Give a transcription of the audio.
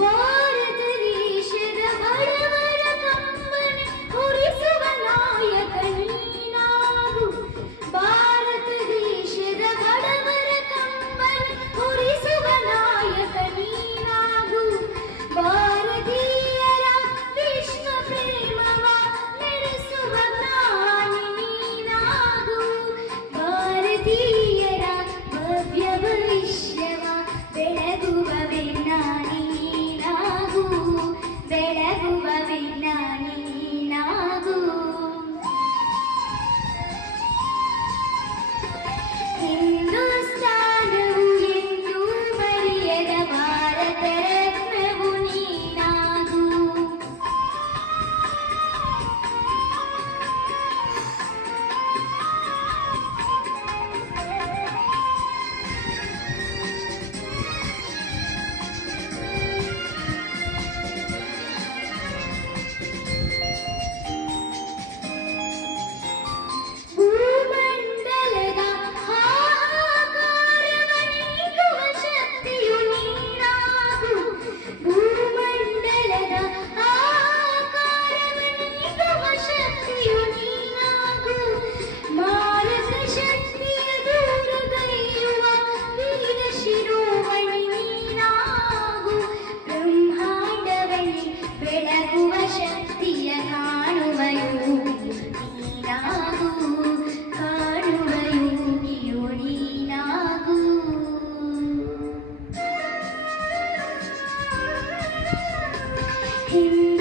ಭಾರತ ದೇಶದ ಬಡವರ ಕಂಬನಿ ಹೊರಿಸುವ ನಾಯಕ ನೀನಾಗು. ಭಾರತ ದೇಶದ ಬಡವರ ಕಂಬನಿ ಹೊರಿಸುವ ನಾಯಕ ನೀನಾಗು. ಭಾರತೀಯರ ವಿಶ್ವ ಪ್ರೇಮವ ನಡೆಸುವ ಜ್ಞಾನಿ ನೀನಾಗು. ಭಾರತೀಯರ ಭವ್ಯ ಭವಿಷ್ಯವ ಬೆಳಗುವ ವಿಜ್ಞಾನಿ ನೀನಾಗು. ಬೆಳಗುವ ವಿಜ್ಞಾನಿ ನೀನಾಗು. ಹಿಂದೂಸ್ತಾನವು ಎಂದೂ ಮರೆಯದ ಭಾರತ ರತ್ನವು ನೀನಾಗು. ಭೂಮಂಡಲದ ಹಾಹಾಕಾರವ ನೀಗುವ ಶಕ್ತಿಯು ನೀನಾಗು. ಭೂಮಂಡಲದ ಹಾಹಾಕಾರವ ನೀಗುವ ಶಕ್ತಿಯು ನೀನಾಗು. ಮಾರಕ ಶಕ್ತಿಯ ದೂರಗೈಯುವ ವೀರ ಶಿರೋಮಣಿ ನೀನಾಗು. ಬ್ರಹ್ಮಾಂಡವನ್ನೇ ಬೆಳಗುವ ಶಕ್ತಿಯ ಕಾಣುವ ಯೋಗಿಯು ನೀನಾಗು. ಕಾಣುವ ಯೋಗಿಯು ನೀನಾಗು. ಹಿಂದೂ